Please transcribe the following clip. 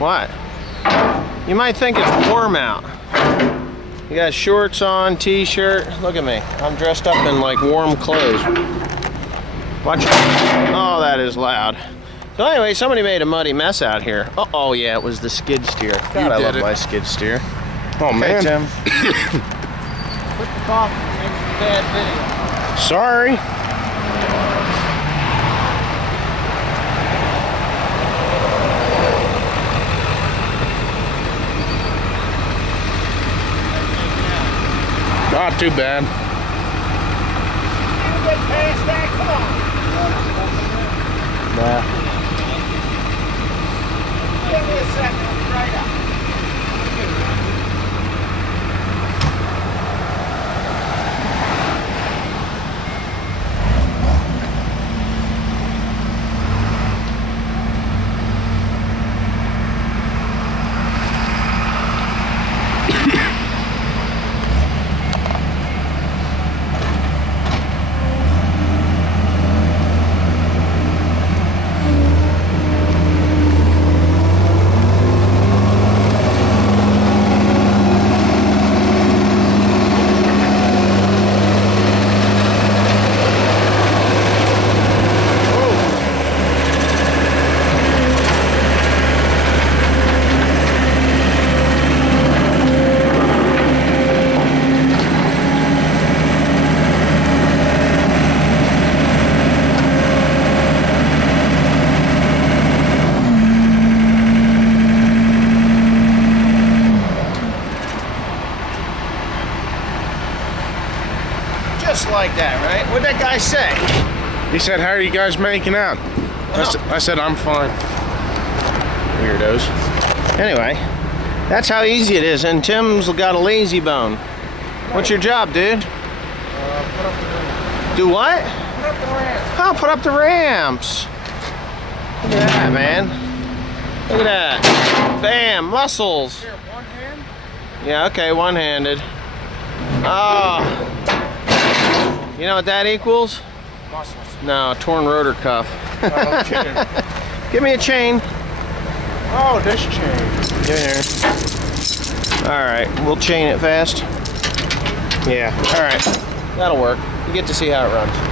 What? You might think it's warm out. You got shorts on, t-shirt. Look at me. I'm dressed up in like warm clothes. Watch. Oh, that is loud. So anyway, somebody made a muddy mess out here. Oh yeah, it was the skid steer. God, I love my skid steer. Oh man. Tim. Put the coffee in the bad video. Sorry. Not too bad. You get past that, come on. Nah. Give me a second, I'll be right up. Just like that, right? What'd that guy say? He said, how are you guys making out? I said, I'm fine. Weirdos. Anyway, that's how easy it is, and Tim's got a lazy bone. What's your job, dude? Put up the ramp. Do what? Put up the ramp. Oh, put up the ramps. Look at that, man. Look at that. Bam, muscles. Here, one hand. Yeah, okay, one-handed. Oh. You know what that equals? Muscles. No, torn rotor cuff. Oh, chicken. Give me a chain. Oh, this chain. There. All right, we'll chain it fast. Yeah, all right, that'll work. You get to see how it runs.